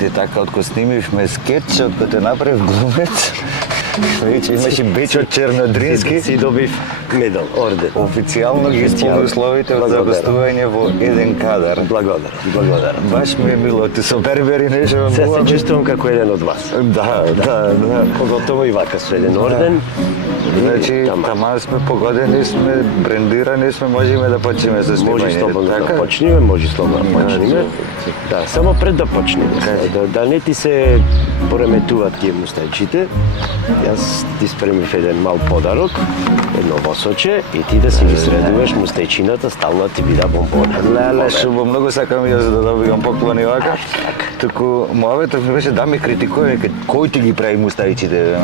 Ти така, откако снимивме скетч, откако те направив глумец, веќе имаш и беч од Чернодрински. Си добив медал, орден. Официјално ги исполни условите за гостување во еден кадар. Благодарам. Баш ми е мило, ти со бербери нешто. Се чувствувам како еден од вас. Да. Поготово и вака со еден орден. Значи, таман сме погодени, сме брендирани, сме можеме да почнеме со снимање. Може слободно да почнеме, може слободно да почнеме. Да, само пред да почнеме. Да не ти се пореметуваат тие мустајчите. Јас ти спремив еден мал подарок, едно восоче и ти да си ги средуваш мустајчината, стално ти бида бомбони. Леле, шубо, многу сакам јас да добивам поклони вака. Туку мојавето ми беше да ми критикува, кој ти ги прави мустајчите?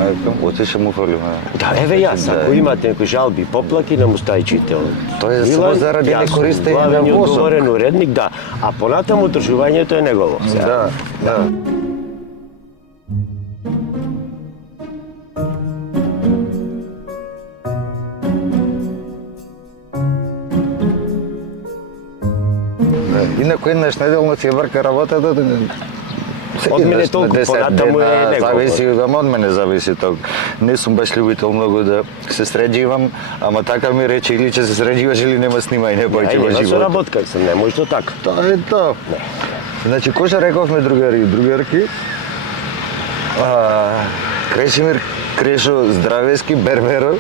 Отише му фрлим. Да, еве јас, ако имате некои жалби, поплаки на мустајчите. Тоа е само заради некористење на восок. Одговорен уредник, да. А понатаму одржувањето е негово. Да. Инаку еднаш неделно си врка работата, од мене толку, понатаму е негово. Зависи, од мене зависи тоа. Не сум баш љубител многу да се среđивам, ама така ми рече или че се среđиваш или нема снимање повеќе во животот. Нема соработка сам, не може така. Тоа е тоа. Значи, кој што рековме другари и другарки? Крешимир Крешо Здравески, Берберо.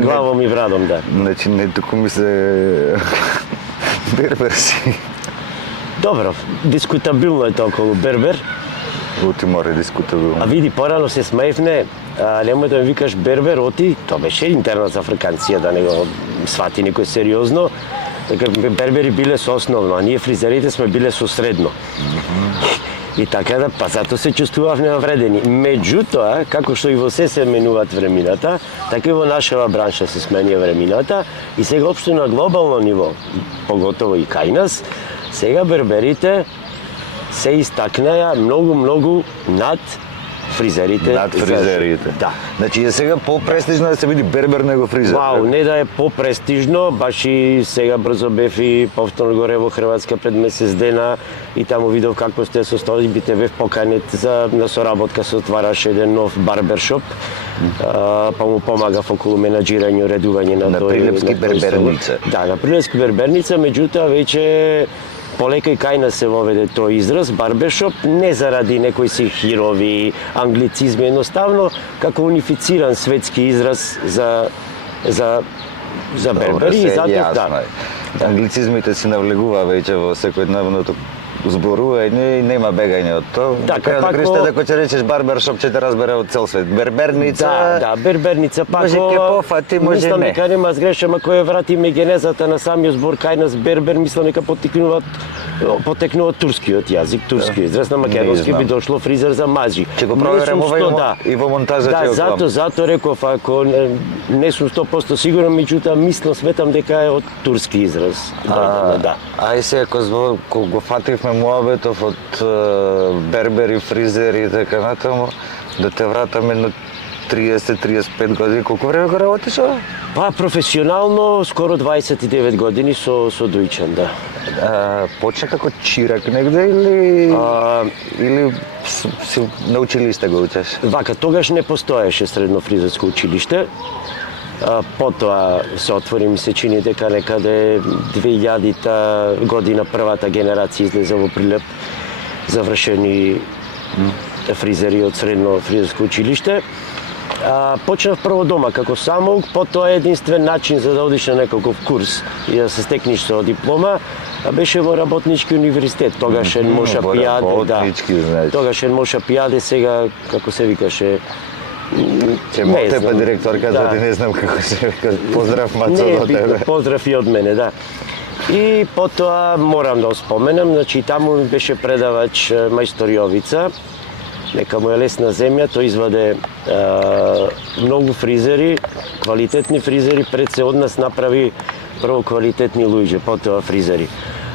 Главом и врадом, да. Значи, не туку ми се... Бербер си. Добро, дискутабилно е тоа околу Бербер. Утимор е дискутабилно. А види, порано се смеевне, немој да ми викаш Бербер, оти, тоа беше интерна за африканција, да не го свати некој сериозно. Така, бербери биле со основно, а ние фризерите сме биле со средно. И така да, па затоа се чувствувавме навредени. Меѓутоа, како што и во се менуваат времината, така и во нашава бранша се сменија времината и сега општо на глобално ниво, поготово и кај нас, сега берберите се истакнеа многу над фризерите. Над фризерите. Да. Значи е сега попрестижно да се види бербер него фризер. Вау, не да е попрестижно, баш и сега брзо бев и повторно горе во Хрватска пред месец дена и таму видов како сте состојбите, бев поканет за на соработка се отвараше еден нов барбершоп. Па му помагав околу менаџирање, редување на тој. На Прилепски берберница. Да, на Прилепски берберница, меѓутоа веќе полека и кај нас се воведе тој израз, барбершоп, не заради некои си хирови, англицизми, едноставно како унифициран светски израз за бербери и затоа да. Англицизмите си навлегува веќе во секојдневното зборување и нема бегање од тоа. Да, на кришта дека ќе речеш барбершоп ќе те разбере од цел свет. Берберница. Да, берберница пак. Може ке пофати, може мислам не. дека нема згрешам ако ја вратиме генезата на самиот збор кај нас бербер, мислам дека потекнува турскиот јазик, турски израз, на македонски би дошло фризер за мажи. Ќе го проверам и во монтажа ќе го Да, затоа реков, ако не сум 100% сигурен, меѓутоа мислам, сметам дека е од турски израз. Да. Ај се, ако го фативме муабетов од бербери, фризери и така натаму, да те вратаме на 30-35 години, колку време го работиш ова? Па професионално скоро 29 години со Дујчан, да. Почна како чирак негде или си на училиште го учеш? Вака, тогаш не постоеше средно фризерско училиште. Потоа се отвори, ми се чини дека некаде 2000-та година првата генерација излезе во Прилеп, завршени фризери од средно фризерско училиште. Почнав прво дома како самоук, потоа единствен начин за да одиш на некаков курс и да се стекниш со диплома, беше во Работнички универзитет. Тогаш е Моша Пијаде, да. Тогаш е Моша Пијаде, сега како се викаше, Ќе мо тебе директорка, да не знам како се вика. Поздрав Мацо до тебе. Поздрав и од мене, да. И потоа морам да споменам, значи таму ми беше предавач мајстор Јовица. Нека му е лесна земја, тој изваде многу фризери, квалитетни фризери, пред се од нас направи прво квалитетни луѓе, потоа фризери.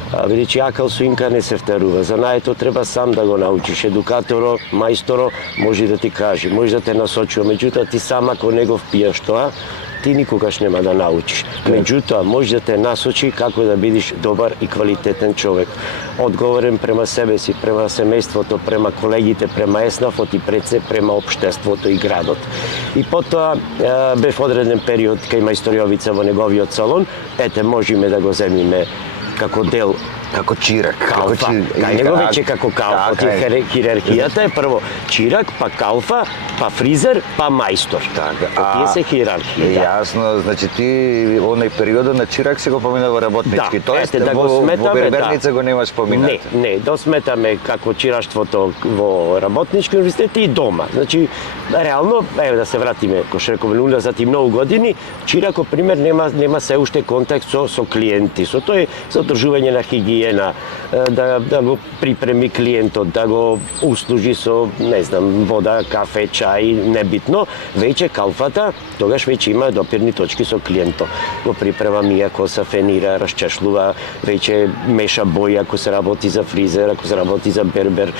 Бидејќи акал со инка не се втерува. Знаеето треба сам да го научиш. Едукаторо, мајсторо може да ти каже, може да те насочува, меѓутоа ти сам ако не го впијаш тоа, ти никогаш нема да научиш. Меѓутоа, може да те насочи како да бидеш добар и квалитетен човек. Одговорен према себе си, према семејството, према колегите, према еснафот и пред се према општеството и градот. И потоа бев одреден период кај мајстор Јовица во неговиот салон, ете можеме да го земиме како дел Како чирак. калфа. Кај него веќе како калфа. Хиерархијата е прво чирак, па калфа, па фризер, па мајстор. Тие се хиерархија. Јасно, значи ти оној периодот на чирак си го поминал во работнички, тоест да го во сметаме, берберница го немаш поминато. Не, досметаме како чираштвото во работнички универзитет и дома. Значи, реално, еве да се вратиме, кој што реков, уназад и многу години, чирако пример нема се уште контакт со клиенти, со тој со одржување на хигиена, да го припреми клиентот, да го услужи со, не знам, вода, кафе, чај, небитно, веќе калфата, тогаш веќе има допирни точки со клиентот. Го припрема мија коса, фенира, расчешлува, веќе меша бои ако се работи за фризер, ако се работи за бербер,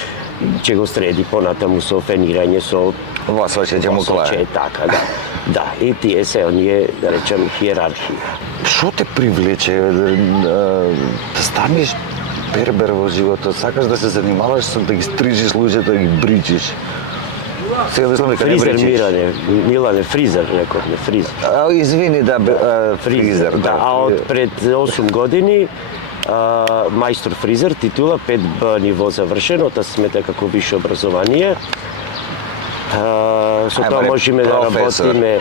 ќе го среди понатаму со фенирање, со Восваќе ќе му клае. Така, да. Да, и тие се оние, да речем, хиерархија. Што те привлече да станеш бербер во животот? Сакаш да се занимаваш со да ги стрижиш луѓето, да ги бричиш? Сега мислам дека не Фризер бричиш. Милане, фризер, рековме, фризер. Извини, да, фризер. Да, а од пред 8 години мајстор фризер, титула 5Б ниво завршено, та се смета како висше образование. Со тоа можеме да работиме,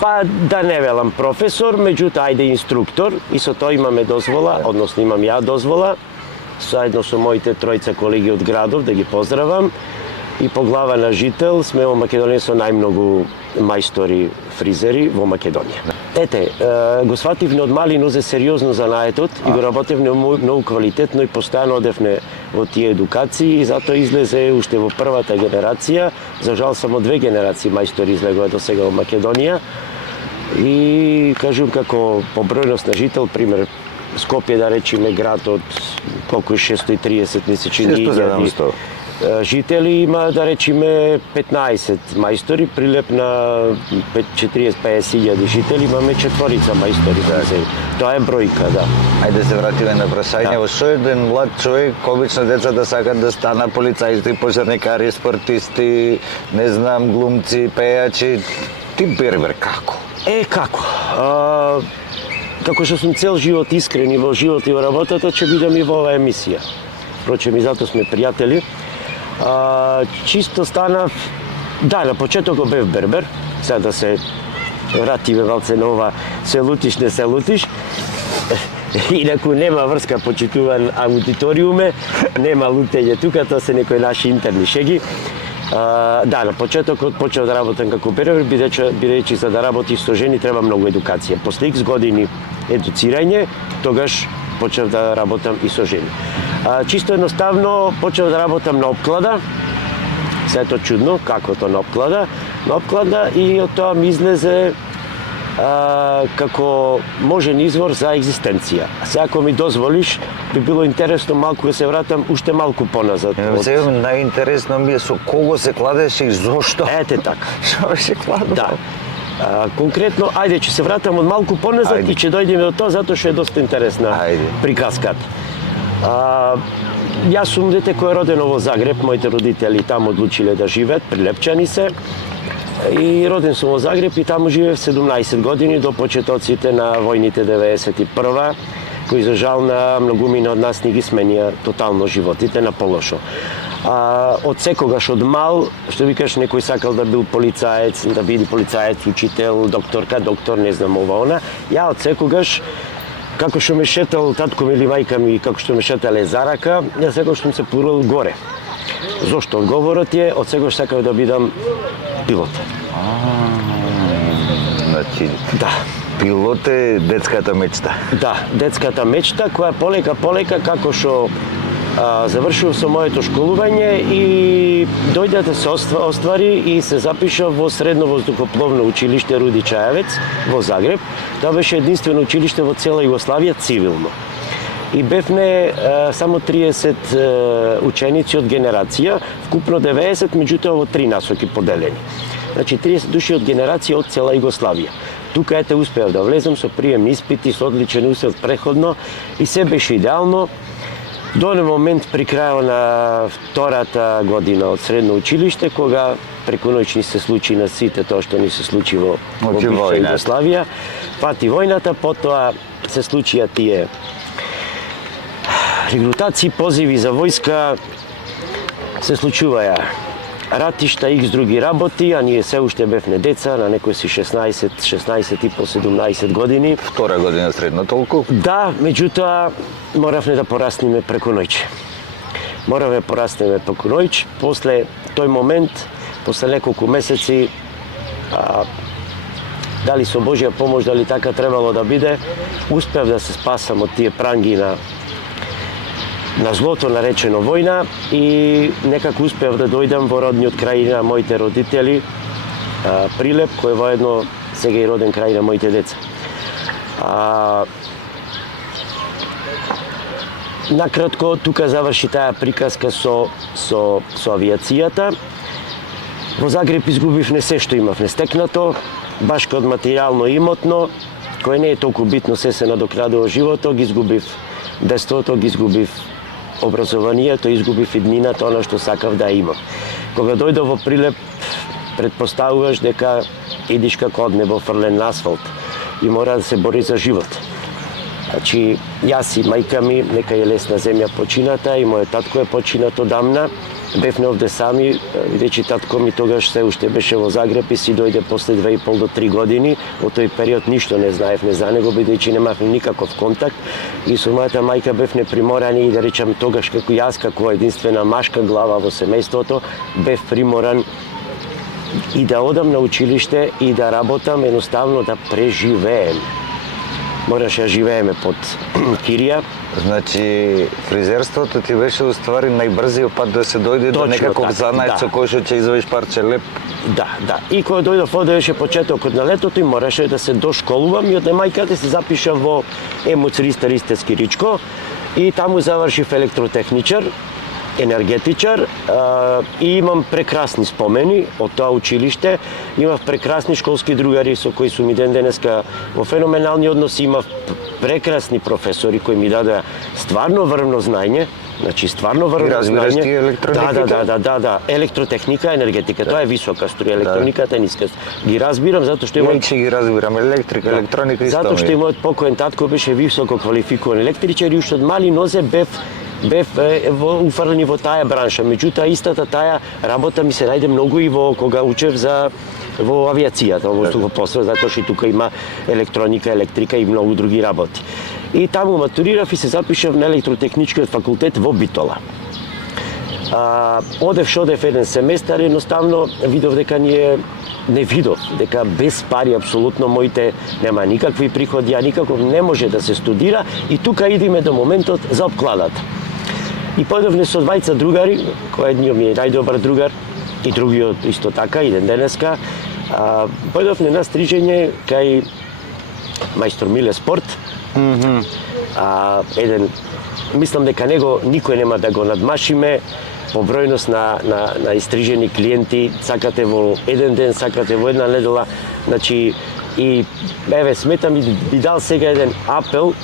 па да не велам професор, меѓутоа ајде инструктор, и со тоа имаме дозвола, односно имам ја дозвола, заедно со моите тројца колеги од градов, да ги поздравам, и по глава на жител сме во Македонија со најмногу мајстори фризери во Македонија. Ете, го свативме од мали нозе сериозно занаетот и го работевме многу квалитетно и постојано одевме во тие едукации и затоа излезе уште во првата генерација, за жал само 2 генерации мајстори излегоа до сега во Македонија и кажувам како по бројност на жител, пример Скопје да речеме град од колку 630 600-700 жители има да речеме 15 мајстори, Прилеп на 40-50 жители имаме 4 мајстори. Тоа е бројка, да. Ајде се вратиме на прашање. Што еден млад човек, обично децата сакат да станат полицајци, пожарникари, спортисти, не знам, глумци, пејачи. Ти бербер како? Како? Како што сум цел живот искрен и во живот и во работата, ќе бидам и во оваа емисија. Впрочем, и затоа сме пријатели. Чисто станав, да, на почетокот бев бербер, сега да се вратиме валце на ова, се лутиш, не се лутиш. Инаку нема врска, почитуван аудиториуме, нема лутење тука, тоа се некои наши интерни шеги. Да, на почетокот почнав да работам како бербер, бидејќи за да работиш со жени треба многу едукација. После X години едуцирање, тогаш почнав да работам и со жени. Чисто едноставно почнав да работам на опклада, сето чудно, како то на опклада и од тоа ми излезе како можен извор за екзистенција. Сега ако ми дозволиш, би било интересно малку да се вратам уште малку поназад. Сега најинтересно ми е со кого се кладеше и зошто. Ете така. Што беше кладено? Да. Конкретно, ајде, ќе се вратам од малку поназад и ќе дојдеме до тоа, затоа што е доста интересна приказката. Јас сум дете кој е родено во Загреб, моите родители таму одлучиле да живеат, прилепчани се. И роден сум во Загреб и таму живеев 17 години до почетоците на војните 91-ва, кои за жал на многумина од нас ни ги сменија тотално животите на полошо. Од секогаш од мал, што викаш, некој сакал да бил полицаец, да биде полицаец, учител, доктор, не знам ова она. Ја од секогаш, како што ме шетал татко ми или мајка ми, како што ме шетале за рака, ја секогаш сум се пурал горе. Зошто? Одговорот е, од секогаш сакав да бидам пилот. Значи, да. Пилот е детската мечта. Да, детската мечта, која полека, како што завршив со моето школување и дојде да се оствари и се запишав во Средно воздухопловно училиште Руди Чајевец во Загреб. Тоа беше единствено училиште во цела Југославија цивилно. И бевме само 30 ученици од генерација, вкупно 90, меѓутоа во 3 насоки поделени. Значи 30 души од генерација од цела Југославија. тука ете успеав да влезам со приемни испити, со одличен успех преходно и се беше идеално. До оној момент при крајот на втората година од средно училиште, кога преку ноќ ни се случи на сите тоа што ни се случи во бивша Југославија, фати војната, потоа се случија тие регрутации, позиви за војска, се случуваја ратишта, икс други работи, а ние се уште бевме деца, на некои си 16 и по 17 години. Втора година средно толку? Да, меѓутоа моравме да порастеме преку ноќ. Моравме пораснеме преку ноќ, после тој момент, после неколку месеци, дали со Божја помош, дали така требало да биде, успеав да се спасам од тие пранги на злото наречено војна и некако успеав да дојдам во родниот крај на моите родители, Прилеп, кој воедно сега и роден крај на моите деца. Накратко, тука заврши таа приказка со авиацијата. Во Загреб изгубивме се што имавме стекнато, баш код материјално и имотно, кое не е толку битно, се надокрадува животот, ги изгубив детството, ги изгубив образованието, изгубив иднината, она што сакав да имам. Кога дојдов во Прилеп, предпоставуваш дека идиш како од небо фрлен на асфалт и мора да се бори за живот. Значи, јас и мајка ми, нека е лесна земја почината, и мојот татко е починат одамна. Бевме овде сами, бидејќи татко ми тогаш се уште беше во Загреб и си дојде после 2,5 до 3 години. Во тој период ништо не знаевме за него, бидејќи немавме никаков контакт. И со мојата мајка бевме приморани, и да речам тогаш како јас, како единствена машка глава во семејството, бев приморан и да одам на училиште и да работам, едноставно да преживеем. Мораше да живееме под кирија. Значи, фризерството ти беше уствари најбрзиот пат да се дојде до некаков занајд со кој што ќе извадиш парче леп. Да. И кога дојдов овде беше почетокот на летото и мораше да се дошколувам и од мајката се запишав во ЕМУЦ Ристески Ричко и таму завршив електротехничар, енергетичар, и имам прекрасни спомени од тоа училиште. Имав прекрасни школски другари со кои сум и ден денеска во феноменални односи. Имав прекрасни професори кои ми дадоа стварно врвно знаење. Значи, стварно врвно знаење. Разбираш ти електрониката? Да. Електротехника, енергетика, тоа е висока струја, електрониката е ниска. Ги разбирам затоа што имам... Ја ги разбирам, електрика, електроника исто. Затоа што и мојот покоен татко беше високо квалификуван електричар и уште од мали нозе бев уфрлени во таа бранша. Меѓутоа, истата таа работа ми се најде многу и кога учев во авиацијата, во воздухопловство, затоа што тука има електроника, електрика и многу други работи. И таму матурирав и се запишав на електротехничкиот факултет во Битола. Одев еден семестар, едноставно видов дека дека без пари апсолутно моите нема никакви приходи, а никаков не може да се студира, и тука идеме до моментот за обкладата. И појдовме со двајца другари, кој едниот ми е најдобар другар и другиот исто така, и ден денеска. Појдовме на стрижење кај мајстор Миле Спорт. Еден, мислам дека него никој нема да го надмашиме по бројност на истрижени клиенти. Сакате во еден ден, сакате во една недела. Значи, и сметам и би дал сега еден апел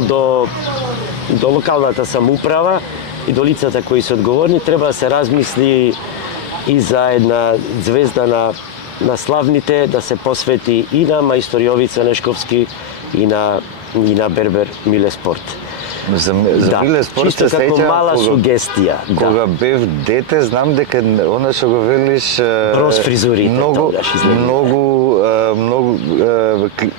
до локалната самоуправа и до лицата кои се одговорни. Треба да се размисли и за една звезда на славните, да се посвети и на мајстор Јовица Нешковски и на бербер Миле Спорт. За Миле Спорт чисто се како сеќавам мала сугестија. Кога бев дете, знам дека она што го велиш броз фризурите,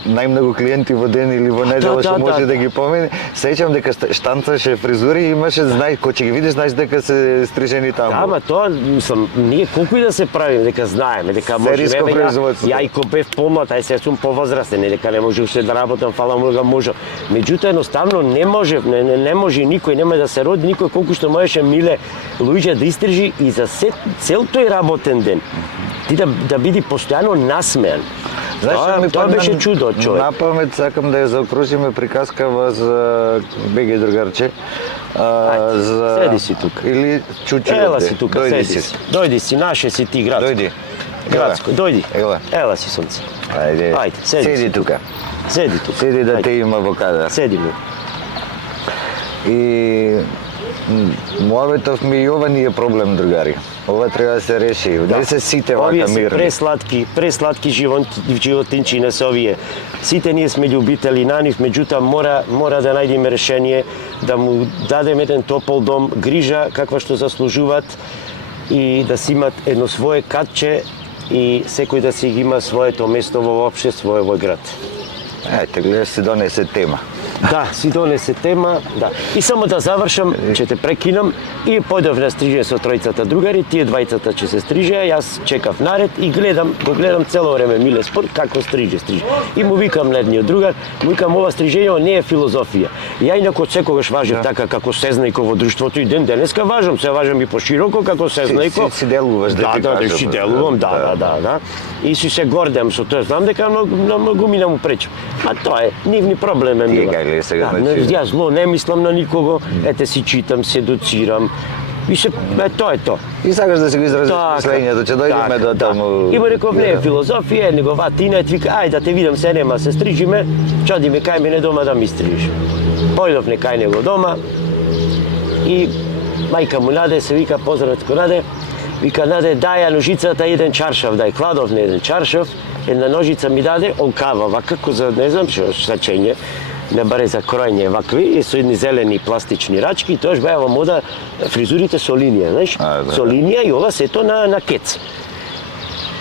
најмногу клиенти во ден или во недела што може да ги помине. Сеќавам дека штанцаше фризури и имаше, знај, кој ќе ги видиш, знаеш дека се стрижени таму. Да, ама тоа, мислам, ние колку и да се правиме, дека знаеме, дека може ја и кога бев помлад, ај сега сум повозрастен, дека не може уште да работам, фала му може. Меѓутоа едноставно не може никој, нема да се роди никој колку што можеше Миле Луиџе да истрижи и за цел тој работен ден. Ти да биди постојано насмеан. Тоа беше чудо од човек. Напамет сакам да ја заокружиме приказкава за беге другарче. Седи си тука. Или чучи. Ела си тука, седи си. Дојди си, наше си ти град. Дојди. Градско, дојди. Ела. Ела си сонце. Ајде. Ајде, седи тука. Седи тука. Седи да Ајде. те има во кадар. Седи ми. И муаветов ми и ова ни е проблем, другари. Ова треба да се реши. Не се сите вака Овие се мирни. пресладки животинчине се овие. Сите ние сме љубители на нив, меѓутоа мора да најдеме решение да му дадеме еден топол дом, грижа каква што заслужуваат и да си имат едно свое катче и секој да си ги има своето место во општество во град. Ајте, гледаш си донесе тема. Да, си донесе тема, да. И само да завршам, ќе те прекинам и појдов на стриже со тројцата другари, тие двајцата ќе се стриже, јас чекав наред и го гледам цело време Миле Спорт како стриже. И му викам на едниот другар, му викам ова стрижење не е филозофија. Ја инаку секогаш важев така како сезнајко во друштвото и ден денеска важам, се важам и пошироко како сезнајко. Си делуваш да ти кажам. Да, си делувам, да. И си се гордем со тоа, знам дека многу ми му пречи. А тоа е нивни проблем е мила. Сега, Јас зло не мислам на никого, ете си читам, се доцирам. И се, тоа е тоа. И сакаш да си го изразиш мислењето, ќе дојдеме до таму. И му реков, не е филозофија, него ватина, и вика, ај да те видам се нема, се стрижиме, чодиме кај мене дома да ми стрижиш. Појдов не кај него дома и мајка му Наде се вика, поздраветко Наде, вика Наде, дај ја ножицата еден чаршав, дај кладов на еден чаршав, една ножица ми даде, олкава, вака, за не знам што значење, не баре за кројње вакви, и со едни зелени пластични рачки, и тоаш беа во мода фризурите со линија, знаеш? Со линија и ова сето на кец.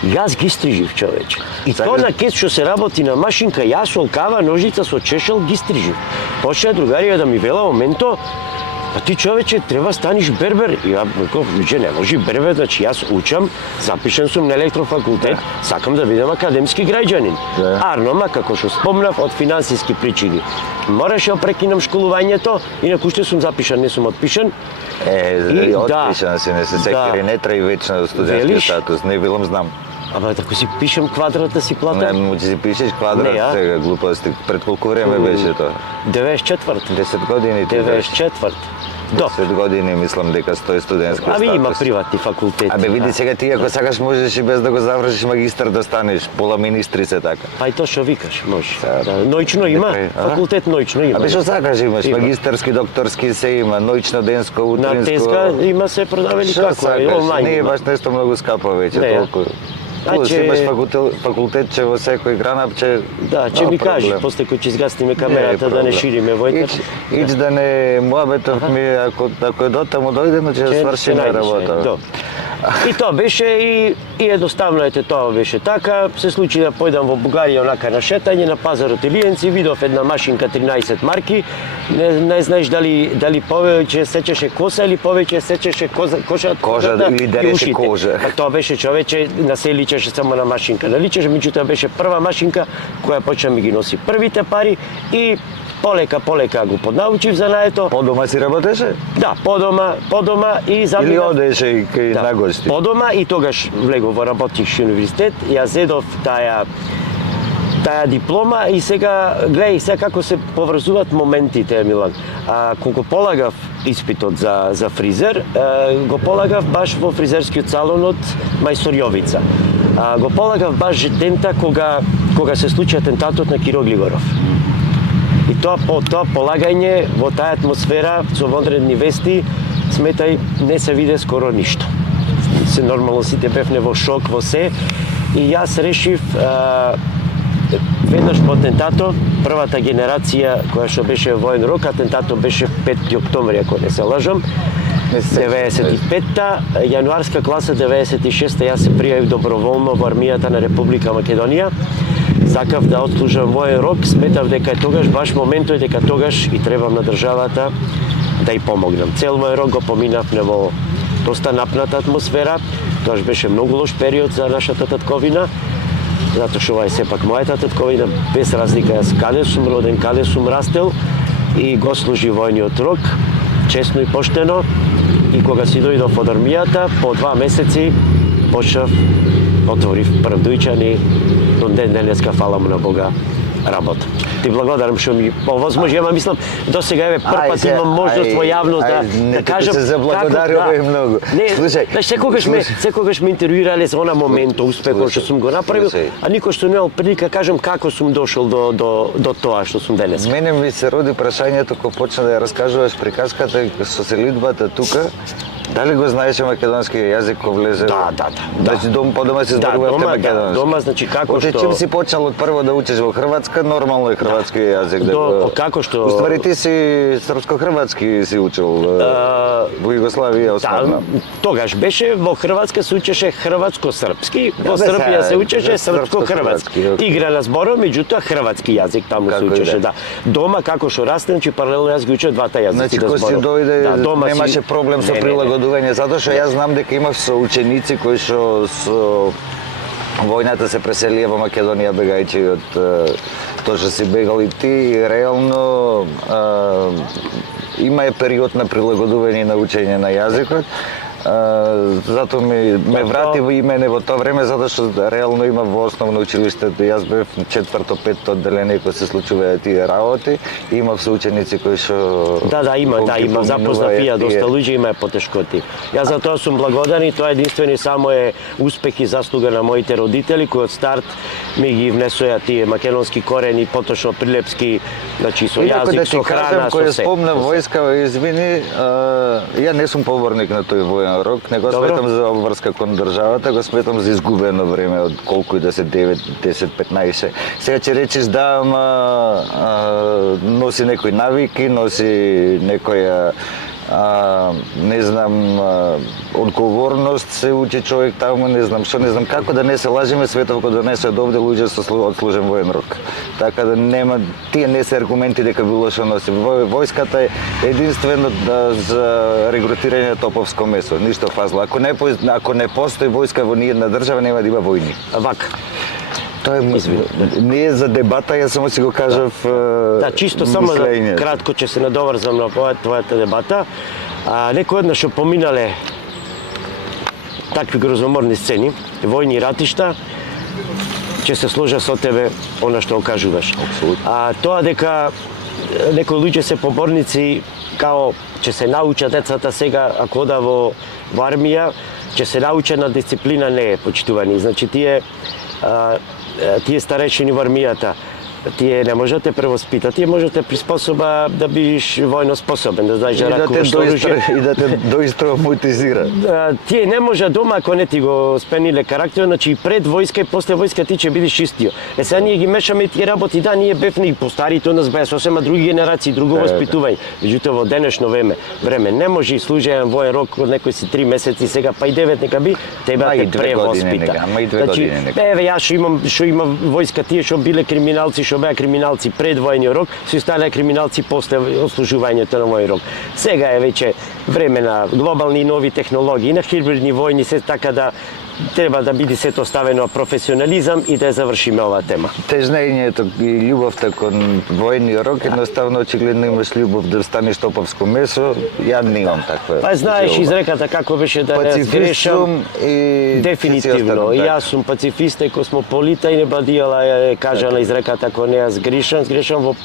Јас ги стрижив, човече. И тоа на кец што се работи на машинка, јас олкава, ножица со чешел ги стрижив. Почеа другарија да ми вела моменто, а ти човече треба станиш бербер. И ја реков, луѓе не може бербер, значи јас учам, запишен сум на електрофакултет, сакам да бидам академски граѓанин. Арнома, како што спомнав, од финансиски причини. Мораше да прекинам школувањето, инаку уште сум запишан, не сум отпишан. Отпишан си, не се секири, не траи вечно студентски статус, не билам знам. Ама ако си пишем квадрат да си платам? Не, му си пишеш квадрат сега, глупости. Пред колку време беше тоа? 94. 10 години ти 94. 10 години мислам дека стои студентски статус. Ами има приватни факултети. Абе види сега ти ако сакаш можеш и без да го завршиш магистар да станеш, пола министри се така. Па и тоа што викаш, може. Ноќно има, факултет ноќно има. Абе што сакаш имаш, магистарски, докторски се има, ноќно, денско, утринско. На теска има се продавали како е, онлайн. Не е баш нешто многу скапо веќе, толку. Плюс имаш факултетче во секој гранапче. Да, ќе ми кажи, после кој ќе изгасниме камерата да не шириме во етер. Ич да не муабетов ми, ако е дотаму дојдеме, ќе свршиме работа. И тоа беше и едноставно ете тоа беше така. Се случи да појдам во Бугарија онака на шетање на пазарот Илијенци, видов една машинка 13 марки. Не знаеш дали повеќе сечеше коса или повеќе сечеше кожа или дереше кожа. Тоа беше човече, на се личеше само на машинка. Наличеше, меѓутоа беше прва машинка која почна ми ги носи првите пари и полека го поднаучив за наето. Подома си работеше? Да, подома и заминав. Или одеше и кај на гости? Подома и тогаш влегов во работнички универзитет. Ја зедов таа диплома и сега гледај сега како се поврзуваат моментите, Милан. Кога полагав испитот за фризер, го полагав баш во фризерскиот салон од мајстор Јовица. Го полагав баш дента кога се случи атентатот на Киро Глигоров. И тоа полагање во таа атмосфера со вонредни вести, сметај, не се виде скоро ништо. Се нормално сите бевне во шок, во се. И јас решив веднаш по атентатот, првата генерација која што беше воен рок, атентатот беше 5 октомври, ако не се лажам, 95-та, јануарска класа 96-та, јас се пријавив доброволно во армијата на Република Македонија. Сакав да отслужам воен рок, сметав дека е тогаш баш моментот дека тогаш и требам на државата да ја помогнам. Цел мој рок го поминавме во доста напната атмосфера. Тоа беше многу лош период за нашата татковина, затоа што ова е сепак мојата татковина, без разлика јас каде сум роден, каде сум растел и го служи војниот рок, честно и поштено. И кога си дојдов од армијата, по 2 месеци почнав, отворив прв дујчан и до ден денеска, фала му на Бога, работа. Ти благодарам што ми овозможи, ама мислам досега еве прв пат имам можност во јавност да кажам се заблагодарувам многу. Не, слушај, знаеш, секогаш ме интервјуирале за она момент, успехот што сум го направил, а никој што немал прилика кажам како сум дошол до тоа што сум денес. Мене ми се роди прашањето кога почна да ја раскажуваш приказката со селидбата тука. Дали го знаеше македонски јазик кога влезе? Да. Значи подома се зборувате македонски. Дома, значи како што... Чим си почнал од прво да учиш во Хрватска, нормално е хрватски јазик да го... Како што... Уствари ти си српско-хрватски си учил во Југославија основно. Тогаш беше во Хрватска се учеше хрватско-српски, во Србија се учеше српско-хрватски. Игра на зборот, меѓутоа хрватски јазик таму се учеше, да. Дома како што растем, че паралелно јас ги учев двата јазици да зборам. Значи, кој си дојде, немаше проблем со прилагодување, затоа што јас знам дека имав соученици кои што со војната се преселија во Македонија бегајќи од тоа што си бегал и ти, реално има период на прилагодување и на учење на јазикот. Затоа ме врати и мене во тоа време, затоа што реално има во основно училиште, јас бев 4-5 одделение кои се случуваат тие работи, и имав соученици кои што... има, запознав доста луѓе, има потешкоти. Јас за тоа сум благодарен и тоа единствено само е успех и заслуга на моите родители кои од старт ми ги внесоа тие македонски корени, поточно прилепски, значи со јазик, со храна, со се. Кој спомна војска, извини, ја не сум поборник на тој војен рок, не го сметам за обврска кон државата, го сметам за изгубено време од колку и да се 9, 10, 15. Сега ќе речеш да, ама носи некои навики, носи некоја не знам, одговорност се учи човек таму, не знам како да не се лажиме, светов го донесе од овде луѓе со одслужен воен рок. Така да нема, тие не се аргументи дека било што носи. Војската е единствено за регрутирање топовско месо, ништо фазла. Ако не постои војска во ниедна држава, нема да има војни. Вака. Тоа не е за дебата, јас само си го кажав чисто само да кратко ќе се надоврзам на твојата дебата. Некој еднаш поминале такви грозоморни сцени, војни ратишта, ќе се сложа со тебе она што кажуваш. Тоа дека некои луѓе се поборници, као ќе се научат децата сега, ако ода во армија, ќе се научат на дисциплина, не е, почитувани. Значи тие старешини во армијата, тие не можете превоспитат, тие можете приспособа да бидеш војно способен, да знаеш да ракуваш оружје и да те доистравматизира. Тие не може дома ако не ти го спениле карактерот, значи и пред војска и после војска ти ќе бидеш истиот. Сега ние ги мешаме тие работи, да, ние бевме и постарите од нас беа сосема други генерации, друго воспитување. Меѓутоа во денешно време не може и служеен воен рок од некои си 3 месеци, сега па и 9 нека би, треба те превоспита. Значи, еве јас што имам војска, тие што биле криминалци, што беа криминалци пред војниот рок, се станале криминалци после отслужувањето на војен рок. Сега е веќе време на глобални нови технологии, на хибридни војни, се така да треба да биде сето ставено професионализам и да ја завршиме оваа тема. Тежнењето и љубовта кон војниот рок, едноставно очигледно имаш љубов да станеш топовско месо, ја немам таква. Па знаеш изреката како беше да не сгрешам. Дефинитивно. Јас сум пацифиста и космополита и не бадијала е кажана изреката ако не ја сгрешам во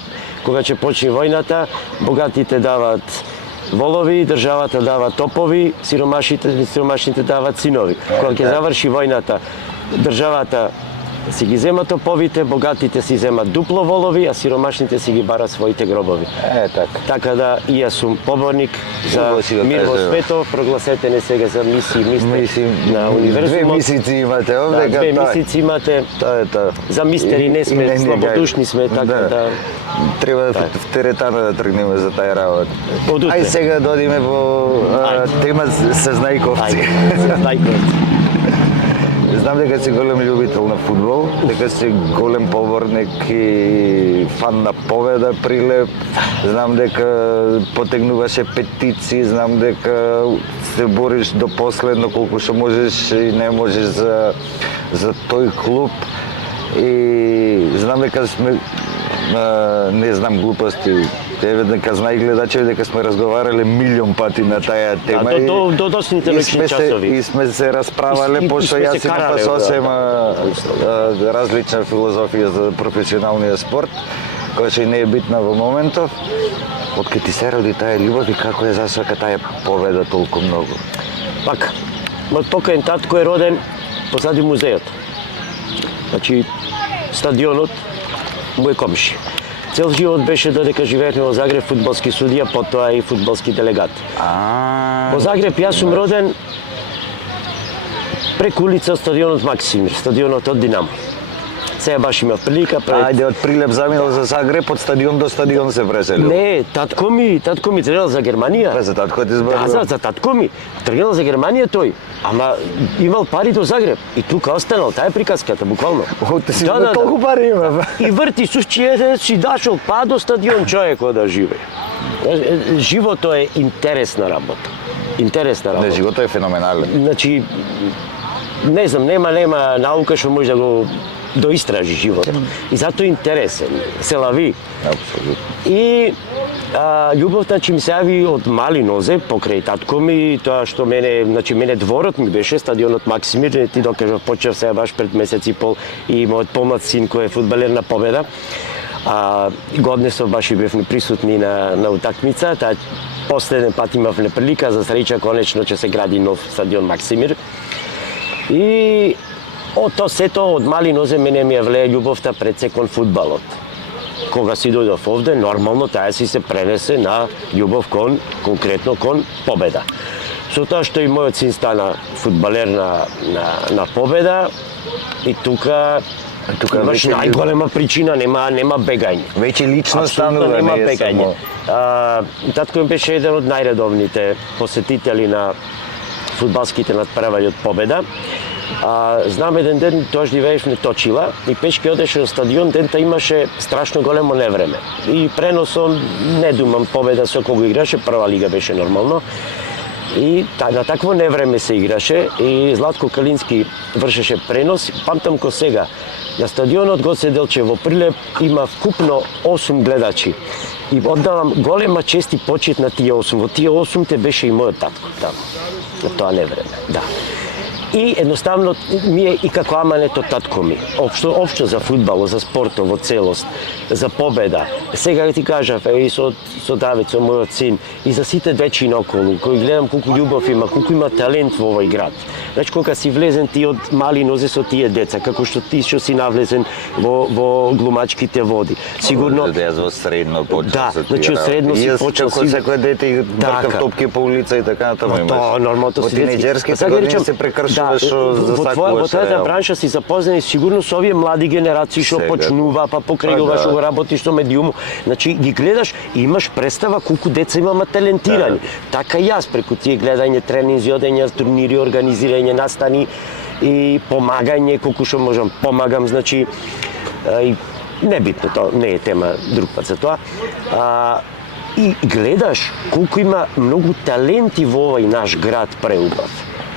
кога ќе почне војната, богатите дават волови, државата дава топови, сиромашните дават синови. Кога ќе заврши војната, државата си ги зема топовите, богатите си земат дупло волови, а сиромашните си ги барат своите гробови. Така. Така да и јас сум поборник за мир во светот, прогласете не сега за мисии на универзумот. 2 месеци имате овде. 2 месеци имате. Тоа е тоа. За мистери не сме, слабодушни сме, така да... Треба в теретана да тргнеме за таа работа. Ај сега да одиме во тема со знајковци. Знам дека си голем љубител на фудбал, дека си голем поборник и фан на победа Прилеп. Знам дека потегнуваше петици, знам дека се бориш до последно колку што можеш и не можеш за тој клуб. И знам дека сме не знам глупости, Еве дека знаи гледачи дека сме разговарале милион пати на таа тема до досните ноќни часови. И сме се расправале пошто јас имам сосем различна филозофија за професионалниот спорт, која што и не е битна во моментов. Откако ти се роди таа љубов и како ја засака таа победа толку многу? Пак, мојот покоен татко е роден позади музеот. Значи, стадионот му е комши. Цел живот беше додека живеевме во Загреб фудбалски судија, потоа и фудбалски делегат. Во Загреб јас сум роден преку улица стадионот Максимир, стадионот од Динамо. Сега баш има прилика Ајде, од Прилеп заминал за Загреб, од стадион до стадион се преселил. Не, татко ми тренирал за Германија. За татко ти зборувам. Да, за татко ми. Тренирал за Германија тој. Ама имал пари до Загреб. И тука останал, таа е приказката, буквално. Ти си толку пари има. И врти сушчије си дашол па до стадион човекот да живее. Живото е интересна работа. Интересна работа. Не, животот е феноменален. Значи, не знам, нема наука што може да го доистражи животот. И затоа е интересен, се лави. Апсолутно. И љубовта че ми се јави од мали нозе покрај татко ми, тоа што мене дворот ми беше стадионот Максимир, ти докажав почев сега баш пред месец и пол и мојот помлад син кој е фудбалер на Победа. Годнесов баш и бевме присутни на утакмица, таа последен пат имавме прилика, за среќа конечно ќе се гради нов стадион Максимир. И од тоа сето од мали нозе мене ми ја влее љубовта пред се кон фудбалот. Кога си дојдов овде, нормално таа си се пренесе на љубов конкретно кон Победа. Со тоа што и мојот син стана фудбалер на Победа и тука имаш најголема причина, нема бегање. Веќе лично станува, нема не е бегање. само. Татко ми беше еден од најредовните посетители на фудбалските надпревари од Победа. Знам еден ден, тоа живеевме Точила и пешки одеше до стадион, дента имаше страшно големо невреме. И преносом, не думам, Победа со кого играше, прва лига беше нормално. И на такво невреме се играше и Златко Калински вршеше пренос. Памтам ко сега, на стадионот Гоце Делчев во Прилеп има вкупно 8 гледачи. И оддавам голема чест и почит на тие 8. Во тие 8 беше и мојот татко таму. На тоа невреме, да. И едноставно ми е и како амането татко ми. Општо за фудбал, за спортот во целост, за Победа. Сега ти кажав, и со Давид, со мојот син, и за сите дечи наоколу, кои гледам колку љубов има, колку има талент во овој град. Значи, кога си влезен ти од мали нозе со тие деца, како што ти што си навлезен во глумачките води. Сигурно Да, јас во средно почнав. Да, значи од средно си почнал си. Секој дете и бркав топки по улица и така натаму имаш. Тоа нормално во тинеџерските години се прекршува што засакуваш. Во твојата бранша си запознани сигурно со овие млади генерации што почнува, па покрај ова што го работиш со медиуму. Значи ги гледаш и имаш представа колку деца имаме талентирани. Така и јас преку тие гледање, тренинзи, одење, турнири, организирање настани и помагање колку што можам помагам, значи и небитно, тоа не е тема друг пат за тоа. И гледаш колку има многу таленти во овој наш град преубав.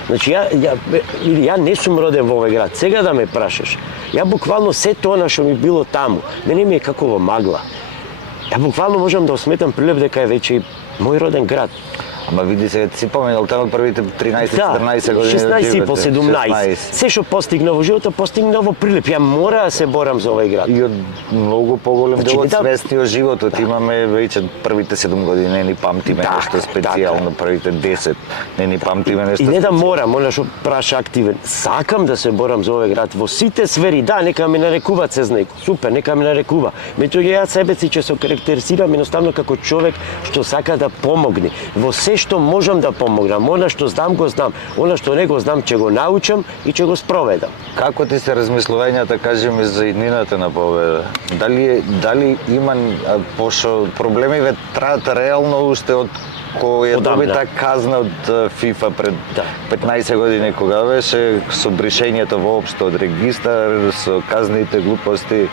Значи ја не сум роден во овој град. Сега да ме прашаш, ја буквално се тоа што ми било таму, мене ми е како во магла. Ја буквално можам да осметам Прилеп дека е веќе мој роден град. Ама види се, си поменал таму првите 13-14 години. 16 и по 17. Се што постигна во животот, постигна во Прилеп. Ја мора да се борам за овој град. И од многу поголем дел од свести од животот. Имаме веќе првите 7 години, не ни памтиме нешто специјално, првите 10 не ни памтиме нешто. И не да морам, она што праша активен. Сакам да се борам за овој град во сите сфери. Да, нека ме нарекуваат се знаеко. Супер, нека ме нарекува. Меѓутоа јас себе си ќе се карактеризирам едноставно како човек што сака да помогне. Во се што можам да помогнам, она што знам го знам, она што не го знам ќе го научам и ќе го спроведам. Како ти се размислувањата, кажеме, за иднината на Победа? Дали има пошто проблемиве траат реално уште од кој ја добита казна од FIFA пред 15 години, кога беше со бришењето воопшто од регистар, со казните глупости?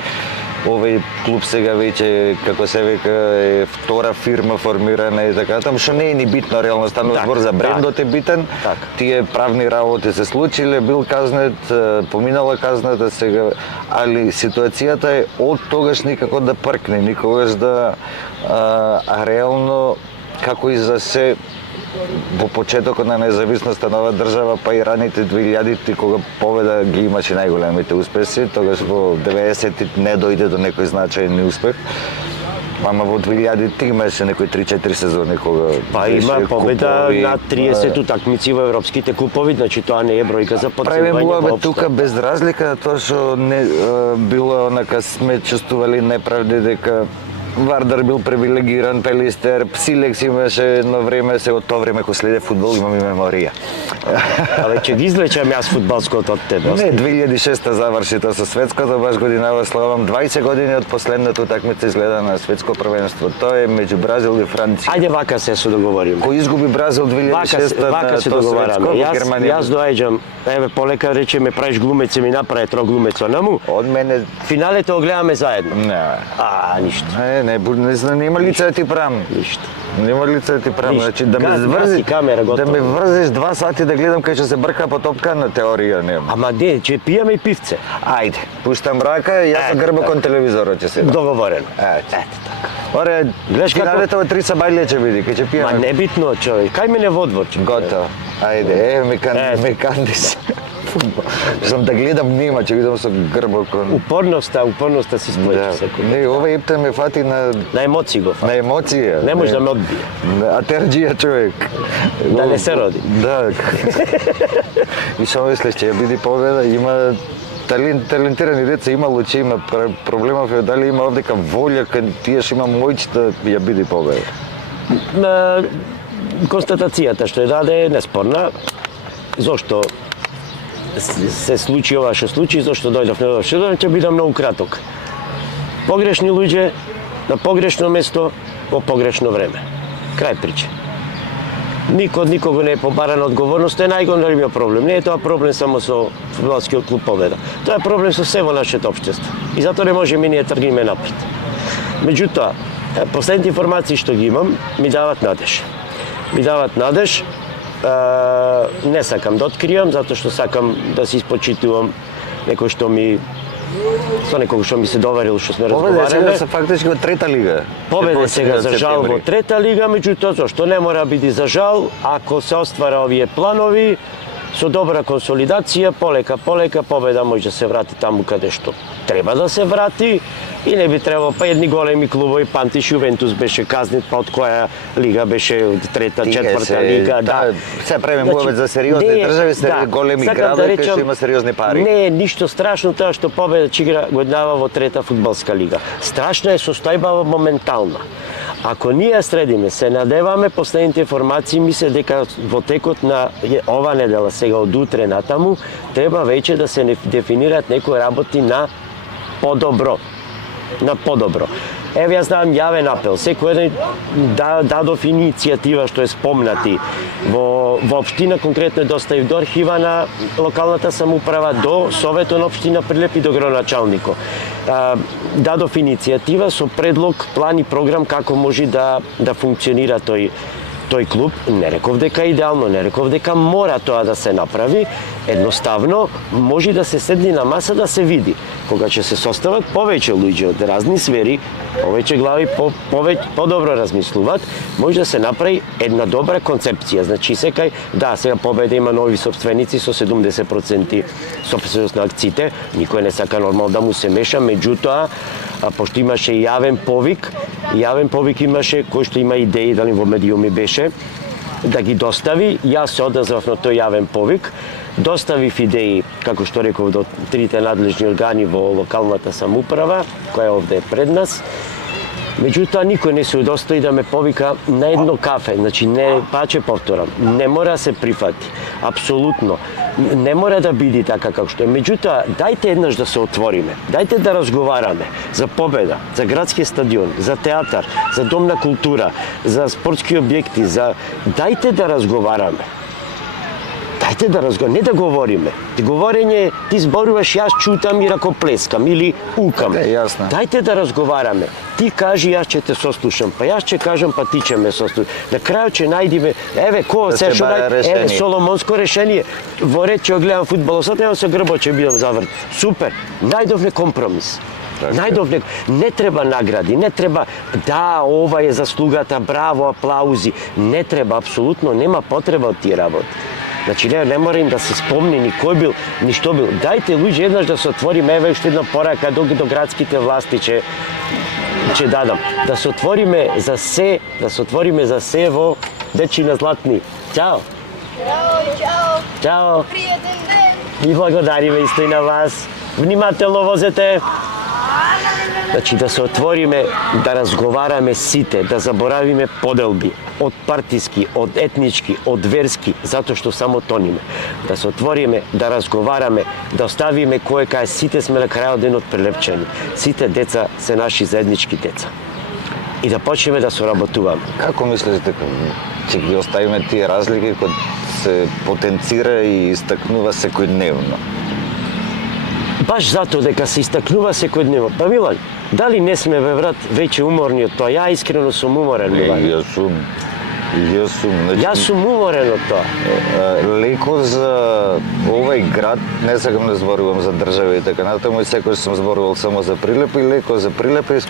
овој клуб сега веќе, како се века, е втора фирма формирана и така таму, што не е ни битно, реално станува збор за брендот е битен. Тие правни работи се случиле, бил казнет, поминала казната сега, али ситуацијата е од тогаш никако да пркне, никогаш да реално како и за се во почетокот на независноста на оваа држава, па и раните 2000-ти кога победа ги имаше најголемите успеси, тогаш во 90-ти не дојде до некој значаен успех. Ама во 2000-ти имаше некои 3-4 сезони кога па има победа на 30 утакмици во европските купови, значи тоа не е бројка за потценување воопшто. Правиме тука без разлика на тоа што не било онака сме чувствували неправди дека Вардар бил привилегиран, Пелистер, Силекс имаше едно време, се од тоа време кој следе фудбал имам и меморија. А веќе ги излечам јас фудбалското од тебе. Не, 2006 заврши тоа со светското, баш годинава славам 20 години од последната утакмица изгледа на светско првенство. Тоа е меѓу Бразил и Франција. Ајде вака се договориме. Кој изгуби Бразил 2006 вака се договараме. Јас доаѓам, еве полека речеме правиш глумец, ми направи троглумецо наму. Од мене финалето го гледаме заедно. Не. Ништо. Не знам, нема лице да ти правам. Ништо. Нема лице да ти правам, значи да ме врзиш, да ме врзиш 2 сати да гледам кај што се брка по топка на теорија нема. Ама не, ќе пиеме и пивце. Ајде, пуштам рака, јас со грба кон телевизорот ќе седам. Договорено. Ете така. Оре, гледаш финалето во 3 сабајле ќе биде, ќе пиеме. Ма небитно, човек. Кај мене во двор, човек. Готово. Ајде, ме кандис. Сам да гледам нема, ќе видам со грбот кон. Упорноста се сплече секој. Не, ова епта ме фати на емоции го фати. На емоција. Не може да ме одбие. Атерџија човек. Да не се роди. Да. И што мислиш, ќе биде победа, има талентирани деца, има лучи, има проблемов е дали има овдека волја кај тие што има моќ да ја биде победа. Констатацијата што ја даде е неспорна. Зошто се случи ова што случи, зашто дојдов на ова ќе бидам многу краток. Погрешни луѓе на погрешно место во погрешно време. Крај прича. Никој од никого не е побарана одговорност, е најголемиот проблем. Не е тоа проблем само со фудбалскиот клуб Победа. Тоа е проблем со се во нашето општество. И затоа не можеме ние тргнеме напред. Меѓутоа, последните информации што ги имам ми дават надеж. Не сакам да откријам, затоа што сакам да се испочитувам некој што ми се доверил, што сме разговарале. Победа сега се фактички во трета лига. Победа сега за жал во трета лига, меѓутоа зашто не мора биде за жал, ако се оствара овие планови, со добра консолидација, полека Победа може да се врати таму каде што треба да се врати и не би требало, па едни големи клубови, памтиш Јувентус беше казнет, па од која лига беше, трета, четврта лига, да. Се правиме муавет за сериозни држави, големи градови кај што има сериозни пари. Не е ништо страшно тоа што Победа ќе игра годинава во трета фудбалска лига. Страшна е состојба моментална. Ако ние средиме, се надеваме последните информации, мисле дека во текот на ова недела, сега од утре натаму, треба веќе да се дефинираат некои работи на подобро. Еве јас давам јавен апел, секој еден дадов иницијатива што е спомнати во општина, конкретно доставив до архива на локалната самоуправа, до Советот на општина Прилеп и до градоначалникот. Дадов иницијатива со предлог, план и програм како може да функционира тој клуб. Не реков дека идеално, не реков дека мора тоа да се направи, едноставно може да се седни на маса да се види. Кога ќе се состават повеќе луѓе од разни сфери, повеќе глави подобро размислуваат, може да се направи една добра концепција. Значи сега Победа има нови собственици со 70% собственост на акциите, никој не сака нормално да му се меша, меѓутоа пошто имаше јавен повик имаше кој што има идеи, дали во медиуми беше, да ги достави. Јас се одозвав на тој јавен повик, доставив идеи, како што реков, до трите надлежни органи во локалната самоуправа, која овде е пред нас. Меѓутоа, никој не се удостои да ме повика на едно кафе. Значи, паче повторам, не мора да се прифати. Апсолутно. Не мора да биде така како што е. Меѓутоа, дајте еднаш да се отвориме. Дајте да разговараме за Победа, за градски стадион, за театар, за дом на култура, за спортски објекти, Дајте да разговараме. Дајте да разговараме, не да говориме. Говорење, ти зборуваш, јас чутам и ракоплескам или укам. Така е, јасно. Дајте да разговараме. Ти кажи, јас ќе те сослушам, па јас ќе кажам, па ти ќе ме сослушаш. На крајот ќе најдиме, еве ко, Да се се што бара еве решение. соломонско решение. Во ред ќе гледам фудбал, сотема со грбо ќе бидам заврт. Супер. Најдовме компромис. Така. Најдовне, не треба награди, не треба да, ова е заслугата, браво, аплаузи. Не треба, апсолутно, нема потреба од тие работи. Значи, не мора им да се спомни ни кој бил, ни што бил. Дајте луѓе еднаш да се отвориме, еве уште една порака до градските власти ќе дадам. Да се отвориме за се во Дечина Златни. Чао. Чао, Чао. пријатен ден. И благодариме исто и на вас. Внимателно возете. Значи да се отвориме, да разговараме сите, да заборавиме поделби од партиски, од етнички, од верски, затоа што само тониме. Да се отвориме, да разговараме, да оставиме кој кај сите сме на крајот денот прелепчени. Сите деца се наши заеднички деца. И да почнеме да соработуваме. Како мислиш дека ќе ги оставиме тие разлики кога се потенцира и истакнува секојдневно? Баш затоа дека се истакнува секојдневно. Па Милан, дали не сме бе брат веќе уморни од тоа? Ја искрено сум уморен, Милан. Јас сум. Значи, Јас сум уморен од тоа. леко за овој град, не сакам да зборувам за држава и така натаму, и секој сум зборувал само за Прилеп и леко за Прилеп е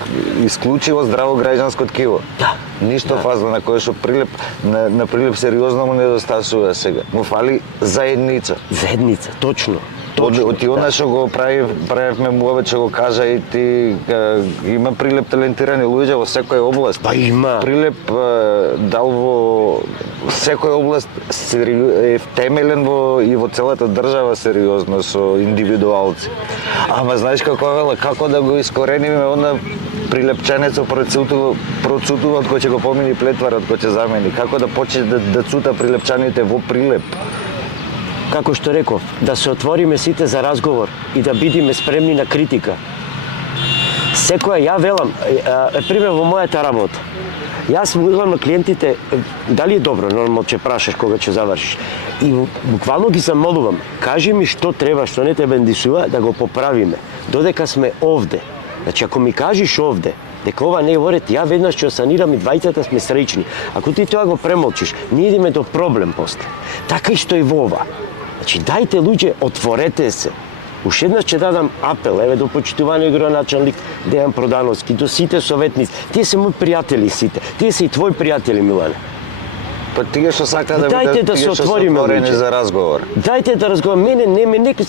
исклучиво здраво граѓанско ткиво. Да. Ништо фаза на кој што Прилеп на Прилеп сериозно му недостасува сега. Му фали заедница. Заедница, точно. Од она што го правевме му овој што го кажа и ти има Прилеп талентирани луѓе во секоја област. Па има. Прилеп дал во секоја област е втемелен и во целата држава сериозно со индивидуалци. Ама знаеш како да го искорениме она прилепченецо процутува од кој ќе го помини плетварот кој ќе замени. Како да почне да цута прилепчаните во Прилеп. Како што реков, да се отвориме сите за разговор и да бидиме спремни на критика. Секоја, ја велам, пример во мојата работа. Јас му велам на клиентите, дали е добро, нормално ќе прашаш кога ќе завршиш. И буквално ги замолувам, кажи ми што треба, што не те бендисува, да го поправиме. Додека сме овде. Значи, ако ми кажеш овде, дека ова не е во ред, ја веднаш ќе санирам и двајцата сме среќни. Ако ти тоа го премолчиш, ние идеме до проблем после. Така и што и во ова. Значи, дајте луѓе, отворете се. Уште еднаш ќе дадам апел, еве до почитуваниот градоначалник Дејан Продановски, до сите советници. Тие се мои пријатели сите. Тие се и твои пријатели, Милане. Па тие што сака да Дајте да се отвориме, луѓе. за разговор. Дајте да разговараме. Не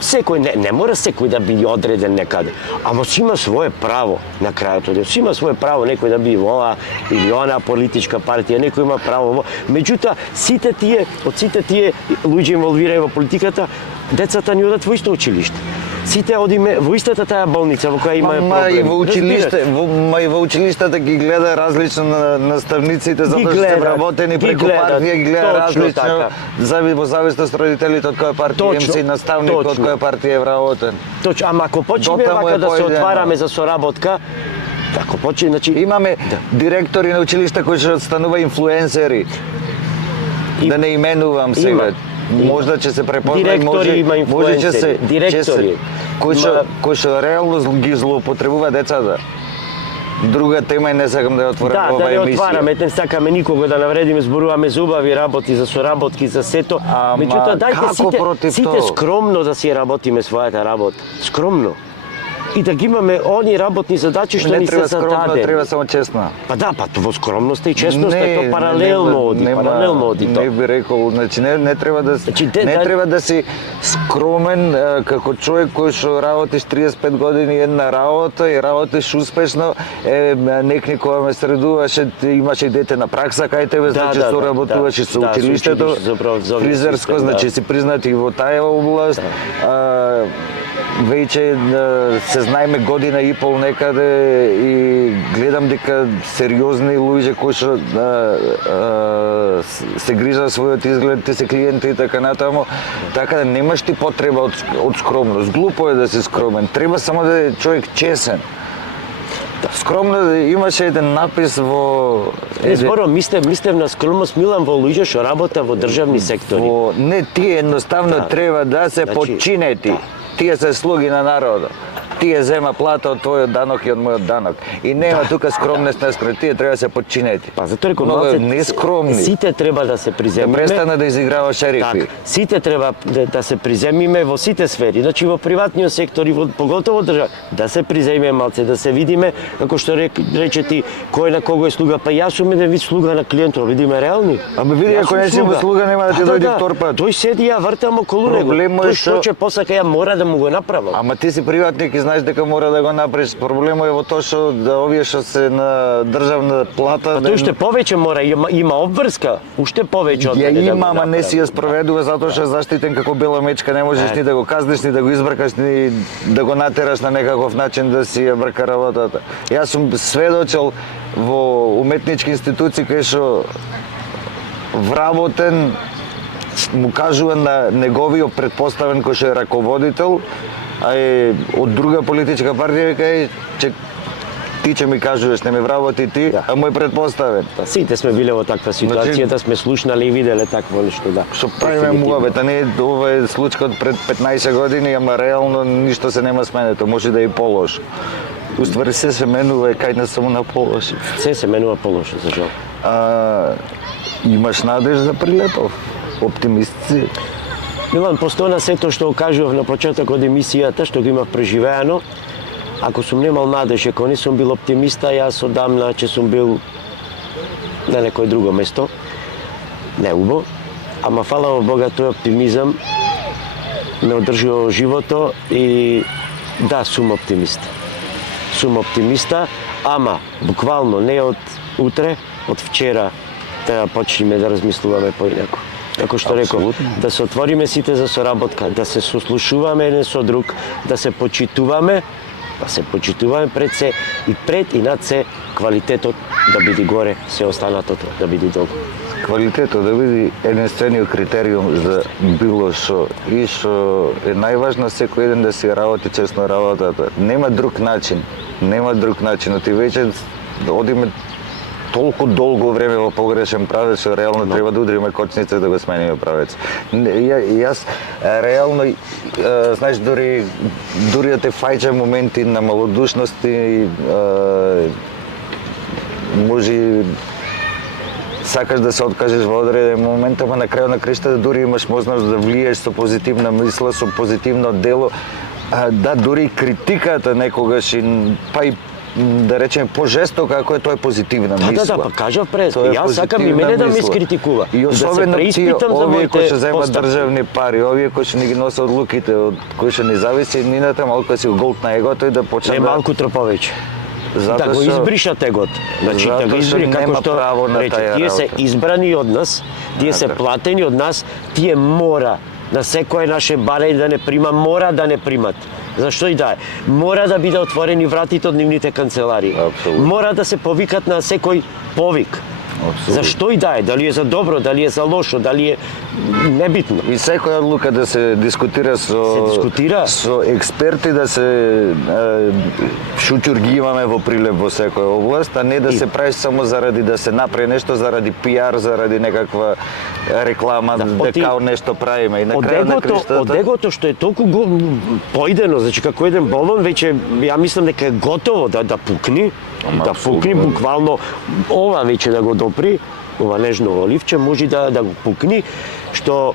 секој не мора секој да биде одреден некаде, ама си има свое право на крајот. Си има свое право некој да биде во ова или она политичка партија, некој има право во. Меѓутоа, сите тие луѓе инволвирани во политиката, децата ни одат во исто училиште. Сите одиме во истата таа болница во која има проблем. И во училиштата ги гледа различно на наставниците затоа што се вработени преку партија, ги гледа различно во зависност од родителите од која партија им си наставник, од која партија е вработен. Точно, ама ако почнеме вака да се отвараме за соработка, ако почне, значи имаме директори на училишта кои што станува инфлуенсери. Да не именувам сега. Можда ќе се препозна, може ќе се директори кои што реално ги злоупотребува децата. Друга тема и не сакам да ја отворам ова емисија. Да, не отвараме, не сакаме никого да навредиме, зборуваме за убави работи, за соработки, за сето. Меѓутоа, дајте сите скромно да си работиме својата работа. Скромно. И да ги имаме они работни задачи што ни се зададени. Не треба само честно. Па да, во скромноста и честноста тоа паралелно оди, тоа. Не би рекол, значи не треба да си скромен како човек кој што работиш 35 години една работа и работиш успешно, некоја ме средуваше, имаше и дете на пракса кај тебе, значи соработуваш и со училиштето, фризерско, значи си признат и во таа област. Веќе се знаеме година и пол некаде и гледам дека сериозни луѓе кои што се грижат за својот изглед, ти се клиенти и така натаму, така да немаш ти потреба од скромност. Глупо е да си скромен, треба само да е човек чесен. Скромно имаше еден напис во Не зборам, мислев на скромност Милан во луѓе што работа во државни сектори. Не, тие едноставно треба да се подчинети. Тие се слуги на народот. Тие зема плата од твојот данок и од мојот данок. И нема тука скромност, не скромност. Тие треба да се подчинети. Па затоа реков, Много нескромни. Сите треба да се Да приземиме. престана да изиграва шерифи. Так, сите треба да се приземиме во сите сфери. Значи во приватниот сектор и поготово држава, да се приземиме малце, да се видиме, како што рече ти, кој на кого е слуга. Па јас сум еден вид слуга на клиентот, видиме реални. Ама види, Јас ако сум не си му слуга, нема да ти дојде втор пат. Тој седи, ја вртам околу него. Проблемот е Тој што ќе посака, ја мора да му го направам. Ама ти си приватник и знаеш дека мора да го направиш. Проблемот е во тоа што овие што се на државна плата. Тој уште повеќе мора, има обврска, уште повеќе од Ја мене да има, го ама не си ја направи. спроведува затоа што е заштитен како бела мечка, не можеш ни да го казнеш, ни да го избркаш, ни да го натераш на некаков начин да си ја брка работата. Јас сум сведочел во уметнички институции кај што вработен му кажува на неговиот предпоставен кој што е раководител, а е од друга политичка партија, кај че ти ќе ми кажуваш, не ме вработи ти, а мој предпоставен. Па сите сме биле во таква ситуација, Значи- да сме слушнали и виделе такво нешто, да. Што правиме муабет, а не ова е случка од пред 15 години, ама реално ништо се нема сменето, може да е и полошо. Уствари се менува и кај не само на полошо. Се се менува полошо, за жал. Имаш надеж за прилепов? Оптимист си? Милан, постојано сето што кажував на почеток од емисијата, што го имав преживеано, ако сум немал надеж, ако не сум бил оптимиста, јас одамна че сум бил на некој друго место, не убо, ама фала во Бога тој оптимизам ме одржува во живото и да, сум оптимист. Сум оптимиста, ама буквално не од утре, од вчера треба почнеме да размислуваме поинаку. Како што реков, да се отвориме сите за соработка, да се сослушуваме еден со друг, да се почитуваме пред се и пред и над се квалитетот да биде горе, се останатото да биде долу. Квалитетот да биде единствениот критериум за било што и што е најважно секој еден да си работи честно работата. Нема друг начин. Ти веќе одиме толку долго време во погрешен правец, што реално треба да удриме кочница да го смениме правец. Јас реално, знаеш, дури да те фаќа моменти на малодушност и може сакаш да се откажеш во одреден момент, ама на крајот на краиштата дури имаш можност да влиеш со позитивна мисла, со позитивно дело. Да, дури критиката некогаш, па и да речеме пожестока, ако е тоа е позитивна мисла. Да, па кажав пред, Тоа е јас сакам и позитивна мене да ме мисла. искритикува. И да се особено тие, преиспитам за овие кои што моите земат поставки. државни пари, овие кои што ни ги носат одлуките, од кои што не зависи нината, малку си голтна егото и да почне Не да... малку повеќе. Затоа Да го што- избришат егот. Значи да Затоа го што избри како нема што право на рече, таја тие се работа. избрани од нас, тие се Така. платени од нас, тие мора на секое наше барање да не прима, мора да не примат. Зашто и да е? Мора да биде отворени вратите од нивните канцеларии. Апсолутно. Мора да се повикат на секој повик. Апсолутно. Зашто и да е? Дали е за добро, дали е за лошо, дали е небитно. И секоја одлука да се дискутира со експерти, да се шуќурги имаме во прилеп во секоја област, а не да се прави само заради да се направи нешто, заради пиар, заради некаква реклама, дека нешто правиме. И на крајот на криштата... Од егото што е толку поидено, значи како еден балон, веќе ја мислам дека е готово да пукни, да пукни буквално ова веќе да го допри, ова нежно оливче може да го пукни, што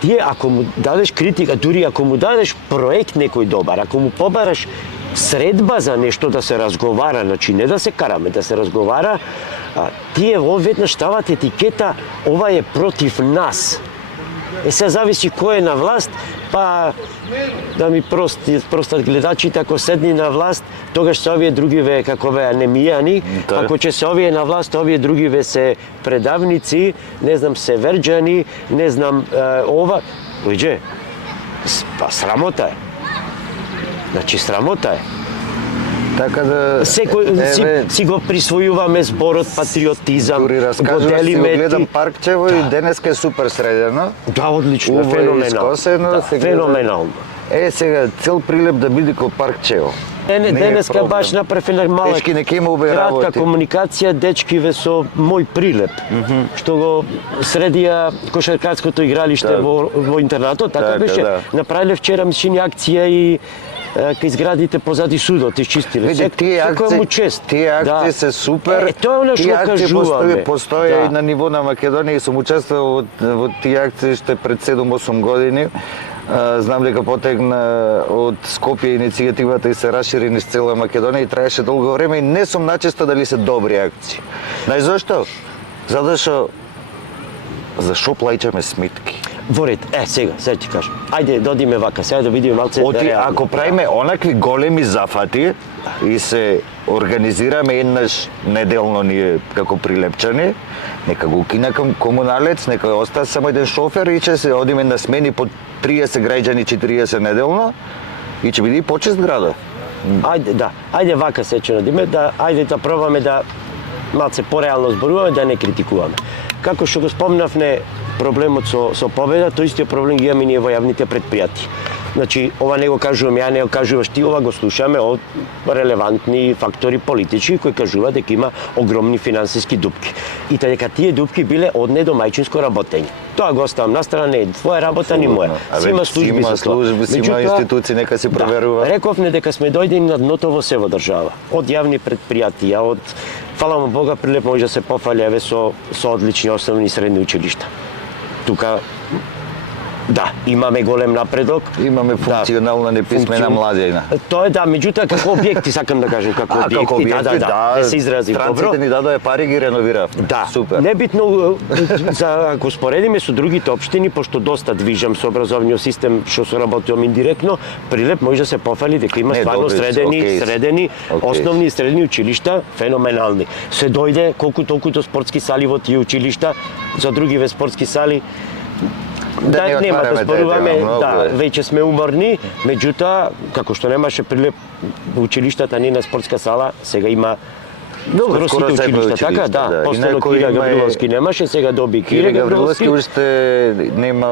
тие ако му дадеш критика, дури ако му дадеш проект некој добар, ако му побараш средба за нешто да се разговара, значи не да се караме, да се разговара, тие веднаш стават етикета ова е против нас. Се зависи кој е на власт, па да ми простат гледачите, ако седни на власт, тогаш се овие другиве какове анемијани, ако ќе се овие на власт, овие другиве се предавници, не знам, се верџани, не знам, ова, ујде, па срамота е. Значи срамота е. Така да... Секој си го присвојуваме зборот патриотизам, Дури го раскажуваш, си го делиме гледам паркчево и денеска е супер средено. Да, одлично, Уво е феноменално. искосено, Да, се гледа. феноменално. сега цел Прилеп да биде кај парк Чео. Денеска проблем. баш направиле мала Дечки не ќе има убави кратка работи. комуникација дечкиве со мој Прилеп, што го средија кошаркарското игралиште во интернатот, така беше. да. Направиле вчера мишини акција и кај зградите позади судот изчистиле. Види, тие Секој му чест. тие акции се супер. Тоа е оно што Тие акции кажуваме. постоje и на ниво на Македонија и сум учествувал во тие акции уште пред 7-8 години. Знам дека потегна од Скопје иницијативата и се расшири низ цела Македонија и траеше долго време и не сум начесто дали се добри акции. Знаеш зашто? Затоа што за шо плаќаме сметки? Во ред, сега ти кажам. Ајде, додиме вака, сега да видиме малце реално. Ако правиме онакви големи зафати и се организираме еднаш неделно ние како прилепчани, нека го укина кам комуналец, нека остане само еден шофер и ќе се одиме на смени по 30 граѓани, 40 неделно и ќе биде и почест градот. Ајде вака се ќе надиме, ајде да пробаме да малце пореално зборуваме, да не критикуваме. Како што го спомнавме проблемот со Победа, тој истиот проблем ги имаме ние во јавните предпријатии. Значи, ова не го кажувам ја, не го кажуваш ти, ова го слушаме од релевантни фактори политички кои кажуваат дека има огромни финансиски дупки. И дека тие дупки биле од недомајчинско работење. Тоа го оставам на страна, не е твоја работа, ни моја. Си има служби за тоа. Има институции, нека се проверува. Рековме дека сме дојдени на дното во се во држава. Од јавни предпријатија, од фала му Бога, Прилеп може да се пофали еве со одлични основни и средни училишта. Тука имаме голем напредок. Имаме функционална неписмена младина. Тоа е меѓутоа како објекти сакам да кажем, како објекти, да се изразив добро. Странците ни дадоа пари ги реновиравме. Супер. Небитно за ако споредиме со другите општини, пошто доста движам со образовниот систем што соработувам индиректно, Прилеп може да се пофали дека има стварно средени основни и средни училишта феноменални. Се дојде колку толку до спортски сали во тие училишта, за другиве спортски сали нема да зборуваме, веќе сме уморни, меѓутоа, како што немаше Прилеп училиштата ни на спортска сала, сега има скоро сите училишта, така, Постено Кира Гавриловски немаше, сега доби Кира Гавриловски. Уште нема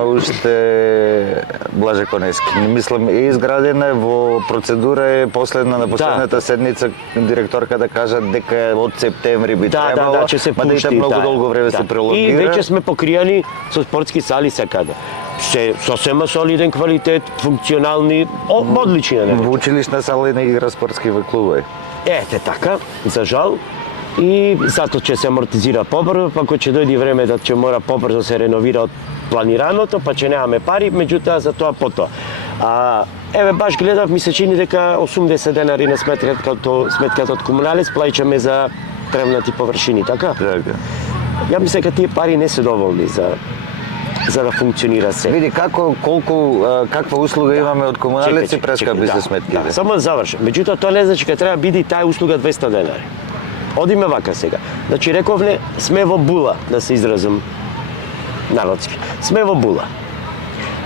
Блаже Конески. Мислам, е изградена во процедура е последна на последната седница директорка да кажа дека од септември би требало, ќе се мада и многу долго време се прелонгира. И веќе сме покријани со спортски сали секаде. Се сосема солиден квалитет, функционални, одлични на Во училишна сала не игра спортски во клубови. Ете така, за жал. И затоа ќе се амортизира побрзо, па кога ќе дојде време да ќе мора побрзо се реновира од планираното, па ќе немаме пари, меѓутоа за тоа потоа. Еве баш гледав, ми се чини дека 80 денари на сметката од комуналец плаќаме за тревнати површини, така? Така. Ја мислам дека тие пари не се доволни за да функционира се. Види каква услуга имаме од комуналец и прескапи се сметките. Само да завршам. Меѓутоа тоа не значи дека треба да биде таа услуга 200 денари. Одиме вака сега. Значи рековне сме во була, да се изразам народски. Сме во була.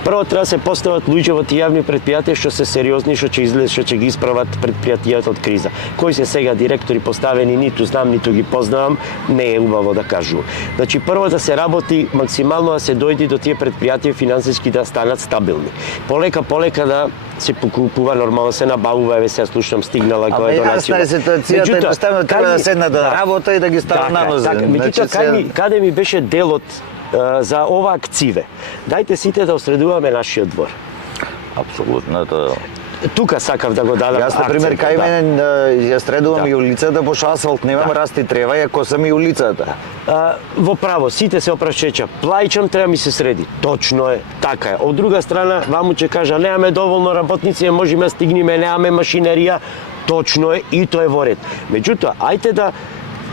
Прво треба да се постават луѓе во тие јавни предпријатија што се сериозни, што ќе ги исправат предпријатијата од криза. Кои се сега директори поставени, ниту знам, ниту ги познавам, не е убаво да кажувам. Значи прво да се работи максимално да се дојде до тие предпријатија финансиски да станат стабилни. Полека да се покупува, нормално се набавува, еве сега слушам стигнала која е донација. Јасна е ситуацијата, едноставно треба да седна да работа и да ги става на нозе. Меѓутоа каде ми беше делот за ова акциве. Дајте сите да осредуваме нашиот двор. Апсолутно тоа. Тука сакав да го дадам акцент. Јас на пример кај мене ја средувам и улицата, пошто асфалт немам, расти трева, ја косам и улицата. Во право, сите се опрашчеча, плаќам, треба ми се среди. Точно е, така е. Од друга страна, ваму ќе кажа, немаме доволно работници, можеме стигниме, немаме машинерија. Точно е, и тоа е во ред. Меѓутоа, ајте да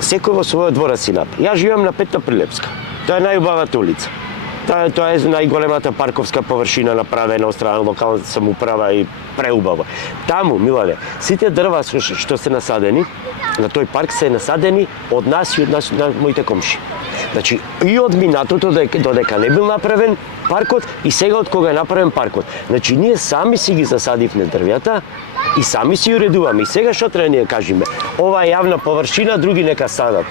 секој во својот двор си направи. Јас живеам на Петта Прилепска. Тоа е најубавата улица. Тоа е најголемата парковска површина направена од страна локалната самоуправа и преубава. Таму, Милане, сите дрва што се насадени, на тој парк се насадени од нас и од моите комши. Значи, и од минатото додека не бил направен паркот и сега од кога е направен паркот. Значи, ние сами си ги засадивме дрвјата и сами си уредуваме. И сега што треба ние кажеме? Ова е јавна површина, други нека садат.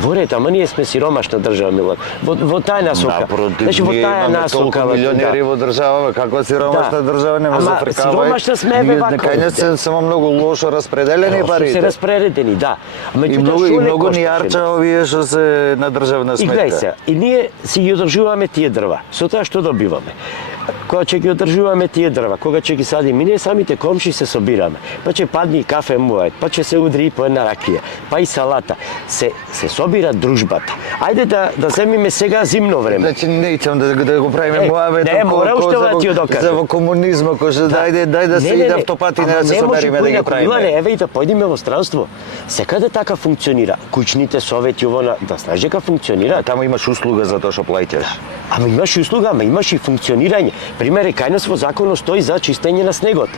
Во ред, ама ние сме сиромашна држава, Милан. Во таа насока. Напротив, Значи, во ние таа имаме насока. толку милионери во државава, како сиромашна држава нема Ама зафркава. сиромашна сме, бе, вака. Кај се само многу лошо распределени Се парите. распрередени, да. Ама И меѓутоа, многу што и не многу кошташе? ни арча овие што се на државна И гледај сметка. се, и ние си ги одржуваме тие дрва. Со тоа што добиваме? Кога ќе ги одржуваме тие дрва, кога ќе ги садиме, ние самите комши се собираме. Па ќе падне и кафе муајт, па ќе се удри и по една ракија, па и салата. Се собира дружбата. Ајде да земиме сега зимно време. Значи не ичам да го правиме муавет. не, мора уште да ти ја докажам. За во комунизмот, кој што дај да се иде автопати да се собериме да ги правиме. Милане, еве и да појдеме во странство. Секаде така функционира. Куќните совети ово да знаеш дека функционира. Таму имаш услуга за тоа што плаќаш. Ама имаш и услуга, ама имаш и функционирање. Пример, кај нас во законот стои за чистење на снегот.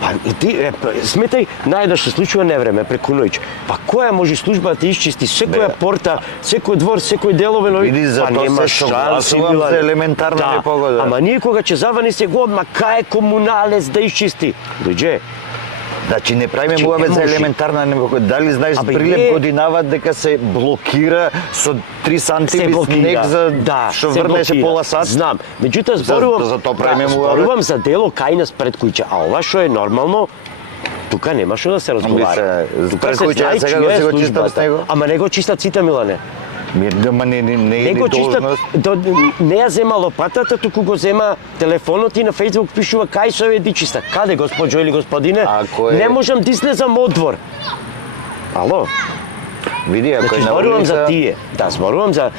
Па и ти сметај, најдеш се случува невреме преку ноќ. Па која може служба да ти исчисти секоја порта, секој двор, секој делове, Види, за тоа се согласувам за елементарна непогода. Ама ние кога ќе завани се го одма кај комуналец да исчисти. Дојде. Значи не правиме Значи, муавет не за може. елементарна непогода. Дали знаеш Абе, прилеп не. годинава дека се блокира со 3 Се сантими блокира. снег за што се врнеше блокира. пола сат? Знам. Меѓутоа зборувам за тоа правиме муавет. зборувам за дело кај нас пред куќа, а ова што е нормално тука нема што да се разговара. Мисле, Тука пред се куќа, знае сега чија го е си го чистам службата. снегот. Ама не го чистат сите, Милане. Ама не Не ни го чистат, должност. не ја зема лопатата, туку го зема телефонот и на Facebook пишува кај се веди чиста. Каде, госпоđo или господине? Ако е- Не можам да излезам од двор. Ало? Види, ако Значи, е на зборувам за улица, тие. Да, зборувам за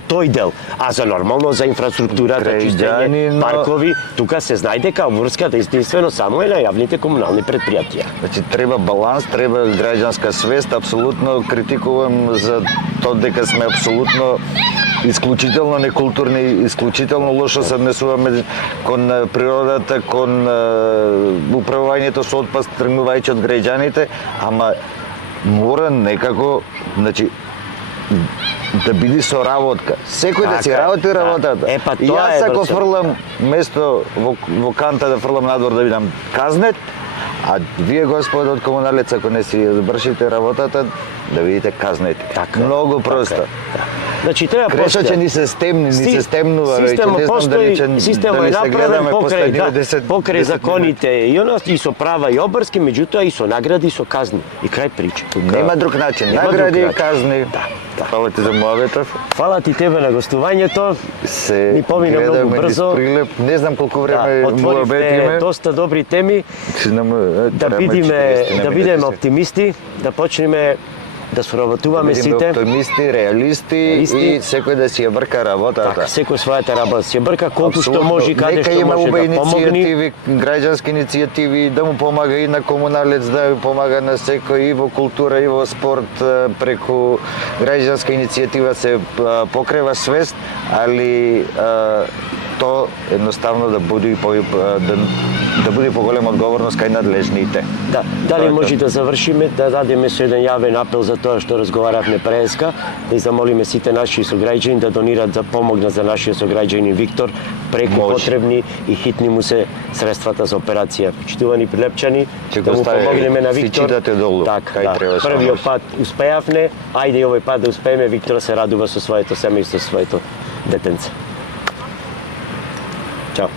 тој дел. А за нормално, за инфраструктура, за чистење, Граѓани, но- паркови, тука се знае дека врската единствено само е на јавните комунални предпријатија. Значи треба баланс, треба граѓанска свест, апсолутно критикувам за тоа дека сме апсолутно исклучително некултурни, исклучително лошо се однесуваме кон природата, кон управувањето со отпад тргнувајќи од граѓаните, ама мора некако, значи да биде со работка. Секој да си Така е, работи да. работата. Е, па И тоа е јас ако врсот. фрлам место во канта да фрлам надвор да видам казнет, а вие господа од комуналец ако не си ја завршите работата, да видите казнети. Така е, Многу така просто. е, да. Значи треба Грешаче ни се стемни, ни се стемнува веќе. Системот Не знам постои, дали системот е се направен гледаме покрај, последниве да, 10 покрај 10 законите и она и со права и обрски, меѓутоа и со награди и со казни. И крај прича. Тука Нема друг начин. Нема Награди друг и начин. казни. да. Фала ти за муаветов. Фала ти тебе на гостувањето. Се Ни помина многу гледаме брзо. низ прилеп. Не знам колку време Да, муабет отворивме име. доста добри теми. Да бидеме оптимисти, да почнеме да соработуваме Бидеме сите. оптимисти, реалисти и секој да си ја брка работата. Така, секој својата работа си ја брка колку што може и каде Нека што има може убави да помогне. иницијативи, граѓански иницијативи, да му помага и на комуналец, да му помага на секој и во култура и во спорт, преку граѓанска иницијатива се покрива свест, али то едноставно да буди да буди поголема одговорност кај надлежните. Да, Тоа дали е може да завршиме, да дадеме со еден јавен апел за тоа што разговаравме преска, да замолиме сите наши сограѓани да донират за помогнат за нашиот сограѓанин Виктор, преку Може. потребни и хитни му се средствата за операција. Почитувани прилепчани, Ќе да го му стави, помогнеме на си Виктор. читате долу, Така, кај да. треба само Првиот може. пат успеавме, ајде и овој пат да успееме. Виктор се радува со своето семејство, со своето детенце. Чао.